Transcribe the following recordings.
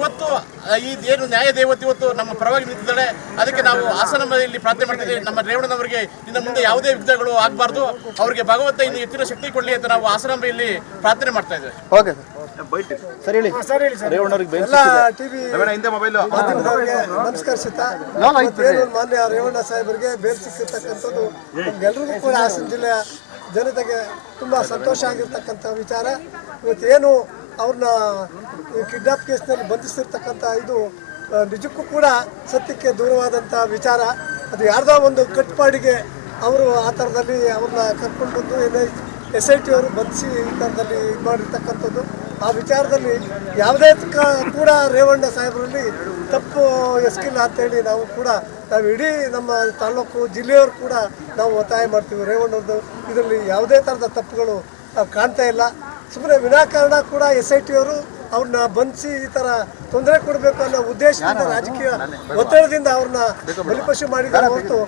ಇವತ್ತು ಈ ಏನು ನ್ಯಾಯ ದೇವತೆ ಇವತ್ತು ನಮ್ಮ ಪರವಾಗಿ ನಿಂತಿದ್ದಾಳೆ. ಅದಕ್ಕೆ ನಾವು ಹಾಸನದಲ್ಲಿ ಪ್ರಾರ್ಥನೆ ಮಾಡ್ತಿದ್ದೇವೆ. ನಮ್ಮ ರೇವಣ್ಣನವರಿಗೆ ಇನ್ನು ಮುಂದೆ ಯಾವುದೇ ಯುದ್ಧಗಳು ಆಗಬಾರ್ದು, ಅವರಿಗೆ ಭಗವಂತ ಇನ್ನು ಹೆಚ್ಚಿನ ಶಕ್ತಿ ಕೊಡಲಿ ಅಂತ ನಾವು ಹಾಸನದಲ್ಲಿ ಪ್ರಾರ್ಥನೆ ಮಾಡ್ತಾ ಇದ್ದೇವೆ. ಓಕೆ ಸರ್, ಹೇಳಿ ರೇವಣ್ಣವ್ರಿಗೆ ನಮಸ್ಕರಿಸುತ್ತಾ ಮಾನ್ಯ ರೇವಣ್ಣ ಸಾಹೇಬರಿಗೆ ಬೇಲ್ ಸಿಕ್ಕಿರ್ತಕ್ಕಂಥದ್ದು ನಮ್ಗೆಲ್ರಿಗೂ ಕೂಡ ಹಾಸನ ಜಿಲ್ಲೆಯ ಜನತೆಗೆ ತುಂಬ ಸಂತೋಷ ಆಗಿರ್ತಕ್ಕಂಥ ವಿಚಾರ. ಇವತ್ತೇನು ಅವ್ರನ್ನ ಕಿಡ್ನಾಪ್ ಕೇಸ್ನಲ್ಲಿ ಬಂಧಿಸಿರ್ತಕ್ಕಂಥ ಇದು ನಿಜಕ್ಕೂ ಕೂಡ ಸತ್ಯಕ್ಕೆ ದೂರವಾದಂಥ ವಿಚಾರ. ಅದು ಯಾರ್ದೋ ಒಂದು ಕಟ್ಪಾಡಿಗೆ ಅವರು ಆ ಥರದಲ್ಲಿ ಅವ್ರನ್ನ ಕರ್ಕೊಂಡು ಬಂದು SIT ಅವರು ಬಂಧಿಸಿ ಈ ಥರದಲ್ಲಿ ಇದು ಮಾಡಿರ್ತಕ್ಕಂಥದ್ದು. ಆ ವಿಚಾರದಲ್ಲಿ ಯಾವುದೇ ಕೂಡ ರೇವಣ್ಣ ಸಾಹೇಬರಲ್ಲಿ ತಪ್ಪು ಎಸಗಿಲ್ಲ ಅಂತೇಳಿ ನಾವು ಇಡೀ ನಮ್ಮ ತಾಲೂಕು ಜಿಲ್ಲೆಯವರು ಕೂಡ ನಾವು ಒತ್ತಾಯ ಮಾಡ್ತೀವಿ. ರೇವಣ್ಣವ್ರದ್ದು ಇದರಲ್ಲಿ ಯಾವುದೇ ಥರದ ತಪ್ಪುಗಳು ಕಾಣ್ತಾ ಇಲ್ಲ. ಸುಮ್ಮನೆ ವಿನಾಕಾರಣ ಕೂಡ SIT ಅವರು ಅವ್ರನ್ನ ಬಂಧಿಸಿ ಈ ಥರ ತೊಂದರೆ ಕೊಡಬೇಕು ಅನ್ನೋ ಉದ್ದೇಶದಿಂದ ರಾಜಕೀಯ ಒತ್ತಡದಿಂದ ಅವ್ರನ್ನ ಬಲಿಪಶು ಮಾಡಿದ್ದಾರೆ ಹೊರತು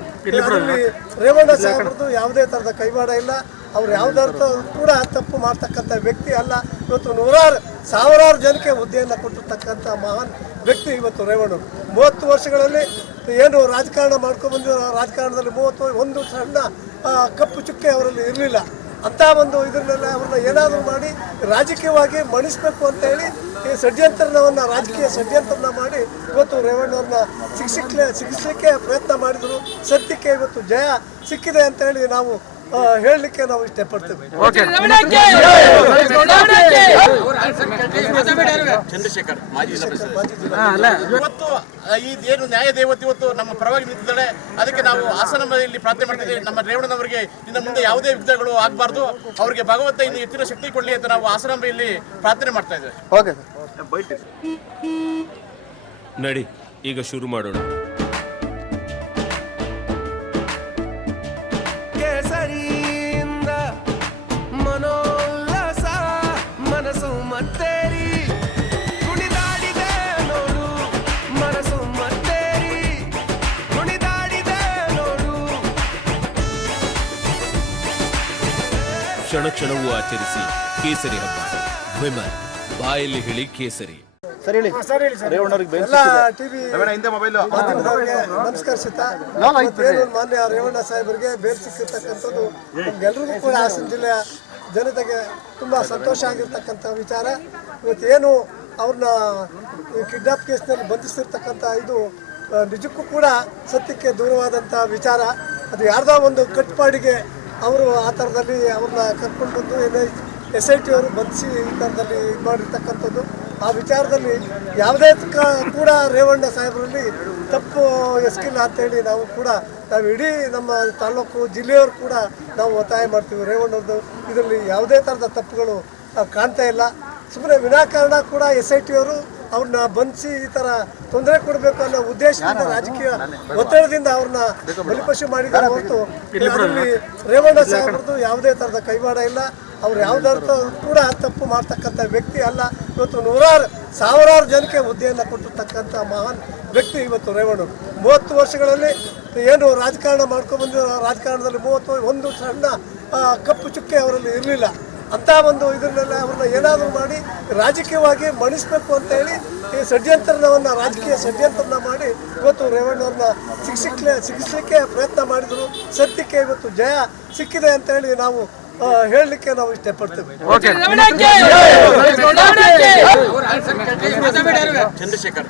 ಅದರಲ್ಲಿ ರೇವಣ್ಣ ಸಾಹೇಬ್ರದ್ದು ಯಾವುದೇ ಥರದ ಕೈವಾಡ ಇಲ್ಲ. ಅವ್ರು ಯಾವುದಾದ್ರು ಕೂಡ ತಪ್ಪು ಮಾಡ್ತಕ್ಕಂಥ ವ್ಯಕ್ತಿ ಅಲ್ಲ. ಇವತ್ತು ಸಾವಿರಾರು ಜನಕ್ಕೆ ಹುದ್ದೆಯನ್ನು ಕೊಟ್ಟಿರ್ತಕ್ಕಂಥ ಮಹಾನ್ ವ್ಯಕ್ತಿ ಇವತ್ತು ರೇವಣ್ಣರು. 30 ವರ್ಷಗಳಲ್ಲಿ ಏನು ರಾಜಕಾರಣ ಮಾಡ್ಕೊಂಡ್ಬಂದಿರೋ ರಾಜಕಾರಣದಲ್ಲಿ ಒಂದು ಸಣ್ಣ ಕಪ್ಪು ಚುಕ್ಕೆ ಅವರಲ್ಲಿ ಇರಲಿಲ್ಲ. ಅಂಥ ಒಂದು ಇದನ್ನೆಲ್ಲ ಅವ್ರನ್ನ ಏನಾದರೂ ಮಾಡಿ ರಾಜಕೀಯವಾಗಿ ಮಣಿಸ್ಬೇಕು ಅಂತ ಹೇಳಿ ಈ ರಾಜಕೀಯ ಷಡ್ಯಂತ್ರನ ಮಾಡಿ ಇವತ್ತು ರೇವಣ್ಣವ್ರನ್ನ ಶಿಕ್ಷಿಸಲಿಕ್ಕೆ ಪ್ರಯತ್ನ ಮಾಡಿದರು. ಸತ್ಯಕ್ಕೆ ಇವತ್ತು ಜಯ ಸಿಕ್ಕಿದೆ ಅಂತ ಹೇಳಿ ನಾವು ಹೇಳಲಿಕ್ಕೆ ನಾವು ಇಷ್ಟಪಡ್ತೇವೆ. ಚಂದ್ರಶೇಖರ್ ಇವತ್ತು ಈ ಏನು ನ್ಯಾಯ ದೇವತೆ ಇವತ್ತು ನಮ್ಮ ಪರವಾಗಿ ನಿಂತಿದ್ದಾಳೆ. ಅದಕ್ಕೆ ನಾವು ಹಾಸನದಲ್ಲಿ ಪ್ರಾರ್ಥನೆ ಮಾಡ್ತಿದ್ದೇವೆ. ನಮ್ಮ ರೇವಣ್ಣನವರಿಗೆ ಇನ್ನು ಮುಂದೆ ಯಾವುದೇ ಯುದ್ಧಗಳು ಆಗಬಾರ್ದು, ಅವರಿಗೆ ಭಗವಂತ ಇನ್ನು ಹೆಚ್ಚಿನ ಶಕ್ತಿ ಕೊಡಲಿ ಅಂತ ನಾವು ಹಾಸನದಲ್ಲಿ ಪ್ರಾರ್ಥನೆ ಮಾಡ್ತಾ ಇದ್ದೇವೆ. ಓಕೆ ನಡಿ, ಈಗ ಶುರು ಮಾಡೋಣ. ಕೇಸರಿಯಿಂದ ಮನೋಲ್ಲಾಸ ಮನಸ್ಸು ಮತ್ತೇರಿ ಕುಣಿದಾಡಿದೆ ನೋಡು, ಮನಸ್ಸು ಮತ್ತೇರಿ ಕುಣಿದಾಡಿದೆ ನೋಡು. ಕ್ಷಣ ಕ್ಷಣವೂ ಆಚರಿಸಿ ಕೇಸರಿ ಹಬ್ಬ. ವಿಮಲ್ ಬಾಯಲ್ಲಿ ಹೇಳಿ ಕೇಸರಿ. ಸರ್, ಹೇಳಿ ರೇವಣ್ಣವ್ರಿಗೆ ನಮಸ್ಕರಿಸುತ್ತಾ ಮಾನ್ಯ ರೇವಣ್ಣ ಸಾಹೇಬರಿಗೆ ಬೇಲ್ ಸಿಕ್ಕಿರ್ತಕ್ಕಂಥದ್ದು ನಮ್ಗೆಲ್ರಿಗೂ ಕೂಡ ಹಾಸನ ಜಿಲ್ಲೆಯ ಜನತೆಗೆ ತುಂಬ ಸಂತೋಷ ಆಗಿರ್ತಕ್ಕಂಥ ವಿಚಾರ. ಇವತ್ತೇನು ಅವ್ರನ್ನ ಕಿಡ್ನಾಪ್ ಕೇಸ್ನಲ್ಲಿ ಬಂಧಿಸಿರ್ತಕ್ಕಂಥ ಇದು ನಿಜಕ್ಕೂ ಕೂಡ ಸತ್ಯಕ್ಕೆ ದೂರವಾದಂಥ ವಿಚಾರ. ಅದು ಯಾರ್ದೋ ಒಂದು ಕಟ್ಪಾಡಿಗೆ ಅವರು ಆ ಥರದಲ್ಲಿ ಅವ್ರನ್ನ ಕರ್ಕೊಂಡು ಬಂದು SIT ಅವರು ಬಂಧಿಸಿ ಈ ಥರದಲ್ಲಿ ಇದು ಮಾಡಿರ್ತಕ್ಕಂಥದ್ದು. ಆ ವಿಚಾರದಲ್ಲಿ ಯಾವುದೇ ಕೂಡ ರೇವಣ್ಣ ಸಾಹೇಬರಲ್ಲಿ ತಪ್ಪು ಎಸಗಿಲ್ಲ ಅಂತೇಳಿ ನಾವು ಇಡೀ ನಮ್ಮ ತಾಲೂಕು ಜಿಲ್ಲೆಯವರು ಕೂಡ ನಾವು ಒತ್ತಾಯ ಮಾಡ್ತೀವಿ. ರೇವಣ್ಣವ್ರದ್ದು ಇದರಲ್ಲಿ ಯಾವುದೇ ಥರದ ತಪ್ಪುಗಳು ಕಾಣ್ತಾ ಇಲ್ಲ. ಸುಮ್ಮನೆ ವಿನಾಕಾರಣ ಕೂಡ SIT ಅವರು ಅವ್ರನ್ನ ಬಂಧಿಸಿ ಈ ಥರ ತೊಂದರೆ ಕೊಡಬೇಕು ಅನ್ನೋ ಉದ್ದೇಶದಿಂದ ರಾಜಕೀಯ ಒತ್ತಡದಿಂದ ಅವ್ರನ್ನ ಬಲಿಪಶು ಮಾಡಿದ್ದಾರೆ ಹೊರತು ಅದರಲ್ಲಿ ರೇವಣ್ಣ ಸಾಹೇಬ್ರದ್ದು ಯಾವುದೇ ಥರದ ಕೈವಾಡ ಇಲ್ಲ. ಅವ್ರು ಯಾವುದಾದ್ರು ಕೂಡ ತಪ್ಪು ಮಾಡ್ತಕ್ಕಂಥ ವ್ಯಕ್ತಿ ಅಲ್ಲ. ಇವತ್ತು ಸಾವಿರಾರು ಜನಕ್ಕೆ ಹುದ್ದೆಯನ್ನು ಕೊಟ್ಟಿರ್ತಕ್ಕಂಥ ಮಹಾನ್ ವ್ಯಕ್ತಿ ಇವತ್ತು ರೇವಣ್ಣರು. 30 ವರ್ಷಗಳಲ್ಲಿ ಏನು ರಾಜಕಾರಣ ಮಾಡ್ಕೊಂಡ್ಬಂದಿರೋ ರಾಜಕಾರಣದಲ್ಲಿ ಒಂದು ಸಣ್ಣ ಕಪ್ಪು ಚುಕ್ಕೆ ಅವರಲ್ಲಿ ಇರಲಿಲ್ಲ. ಅಂಥ ಒಂದು ಇದನ್ನೆಲ್ಲ ಅವ್ರನ್ನ ಏನಾದರೂ ಮಾಡಿ ರಾಜಕೀಯವಾಗಿ ಮಣಿಸ್ಬೇಕು ಅಂತ ಹೇಳಿ ಈ ರಾಜಕೀಯ ಷಡ್ಯಂತ್ರನ ಮಾಡಿ ಇವತ್ತು ರೇವಣ್ಣವ್ರನ್ನ ಶಿಕ್ಷಿಸಲಿಕ್ಕೆ ಪ್ರಯತ್ನ ಮಾಡಿದರು. ಸತ್ಯಕ್ಕೆ ಇವತ್ತು ಜಯ ಸಿಕ್ಕಿದೆ ಅಂತ ಹೇಳಿ ನಾವು ಹೇಳಲಿಕ್ಕೆ ನಾವು ಇಷ್ಟಪಡ್ತೇವೆ. ಚಂದ್ರಶೇಖರ್